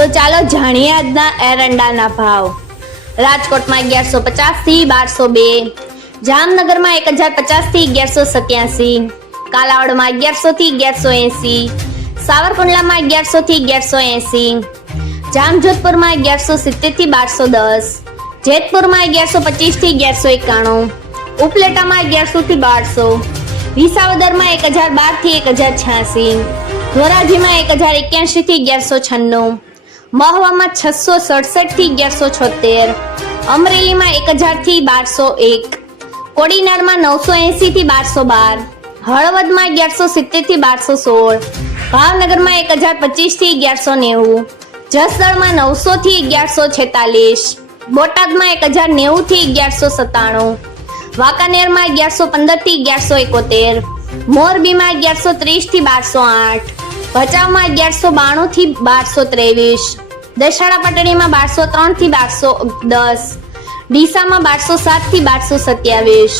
તો ચાલો જાણીએ આજના એરંડાના ભાવ. રાજકોટમાં અગિયારસો પચાસથી બારસો બે. જામનગરમાં એક હજાર પચાસથી અગિયારસો સત્યાસી. કાલાવડમાં અગિયારસો થી અગિયારસો એસી. સાવરકુંડલામાં અગિયારસો થી અગિયારસો એસી. જામજોધપુરમાં અગિયારસો સિત્તેરથી બારસો દસ. જેતપુરમાં અગિયારસો પચીસથી અગિયારસો એકાણું. ઉપલેટામાં અગિયારસો થી બારસો. વિસાવદરમાં એક હજાર બારથી એક હજાર છ્યાસી. ધોરાજીમાં એક હજાર એક્યાસી થી અગિયારસો છન્નું. મહવામાં છસો સડસઠથી અગિયારસો છોતેર, અમરેલીમાં એક હજારથી બારસો એક કોડીનારમાં નવસો એસી થી બારસો બાર, હળવદમાં અગિયારસો સિત્તેરથી બારસો સોળ, ભાવનગરમાં એક હજાર પચીસથી અગિયારસો નેવું, જસદણમાં નવસો થી અગિયારસો છેતાલીસ, બોટાદમાં એક હજાર નેવું થી અગિયારસો સત્તાણું, વાંકાનેરમાં અગિયારસો પંદરથી અગિયારસો એકોતેર, મોરબીમાં અગિયારસો ત્રીસથી બારસો આઠ ભચાઉમાં અગિયારસો બાણું થી બારસો ત્રેવીસ દશાળા પટણીમાં બારસો ત્રણથી બારસો દસ, ડીસામાં બારસો સાતથી બારસો સત્યાવીસ,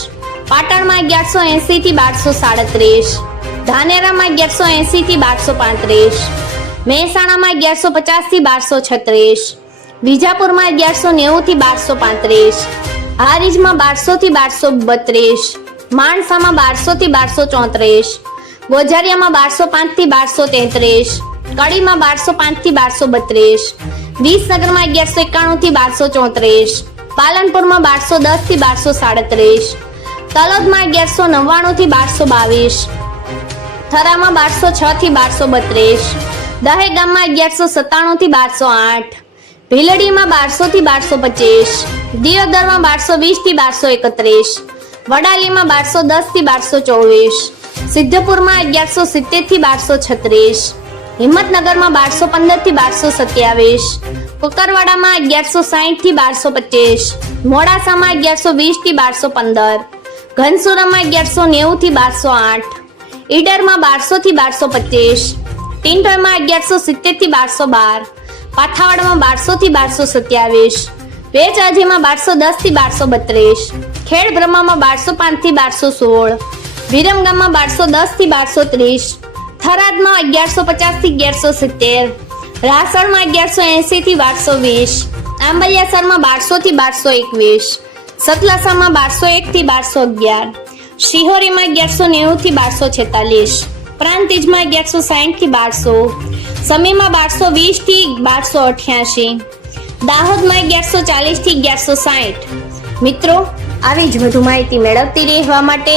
પાટણમાં અગિયારસો એસી થી બારસો સાડત્રીસ, ધાનેરામાં અગિયારસો એસી થી બારસો પાંત્રીસ, મહેસાણામાં અગિયારસો પચાસથી બારસો છત્રીસ, વિજાપુરમાં અગિયારસો નેવું થી બારસો પાંત્રીસ, હારીજમાં બારસો થી બારસો બત્રીસ, માણસામાં બારસો થી બારસો ચોત્રીસ ગોજારિયામાં બારસો પાંચથી બારસો તેત્રીસ કડીમાં બારસો પાંચથી બારસો બત્રીસ વિસનગરમાં અગિયારસો એકાણું થી બારસો ચોત્રીસ પાલનપુરમાં બારસો દસથી બારસો સાડત્રીસ તલોદમાં અગિયારસો નવ્વાણું થી બારસો બાવીસ થરામાં બારસો છ થી બારસો બત્રીસ દહેગામમાં અગિયારસો સત્તાણું થી બારસો આઠ ભીલડીમાં બારસો થી બારસો પચીસ દિયોદરમાં બારસો વીસથી બારસો એકત્રીસ વડાલીમાં બારસો દસથી બારસો ચોવીસ સિદ્ધપુરમાં અગિયારસો સિત્તેરથી બારસો છત્રીસ હિંમતનગરમાં બારસો પંદરથી બારસો સત્યાવીસ કુકરવાડામાં અગિયારસો સાહીઠથી બારસો પચીસ મોડાસામાં અગિયારસો વીસથી બારસો પંદર ઘનસુરામાં અગિયારસો નેવું થી બારસો આઠ ઈડરમાં બારસો થી બારસો પચીસ ટિન્ટોયમાં અગિયારસો સિત્તેરથી બારસો બાર પાથાવાડમાં બારસો થી બારસો સત્યાવીસ વેચાજીમાં બારસો દસથી બારસો બત્રીસ ખેડ બ્રહ્મામાં બારસો પાંચથી બારસો સોળ વિરમગામમાં બારસો દસથી બારસો ત્રીસ, થરાદમાં અગિયારસો પચાસથી અગિયારસો સિત્તેર, રાસણમાં અગિયારસો એસી થી બારસો વીસ, આંબલિયાસરમાં બારસો થી બારસો એકવીસ, સતલાસામાં બારસો એક થી બારસો અગિયાર, શિહોરીમાં અગિયારસો નેવું થી બારસો છેતાલીસ, પ્રાંતિજમાં અગિયારસો સાહીઠથી બારસો, સમીમાં બારસો વીસથી બારસો અઠ્યાસી, દાહોદમાં અગિયારસો ચાલીસથી અગિયારસો સાઠ મિત્રો, આવી જ વધુ માહિતી મેળવતી રહેવા માટે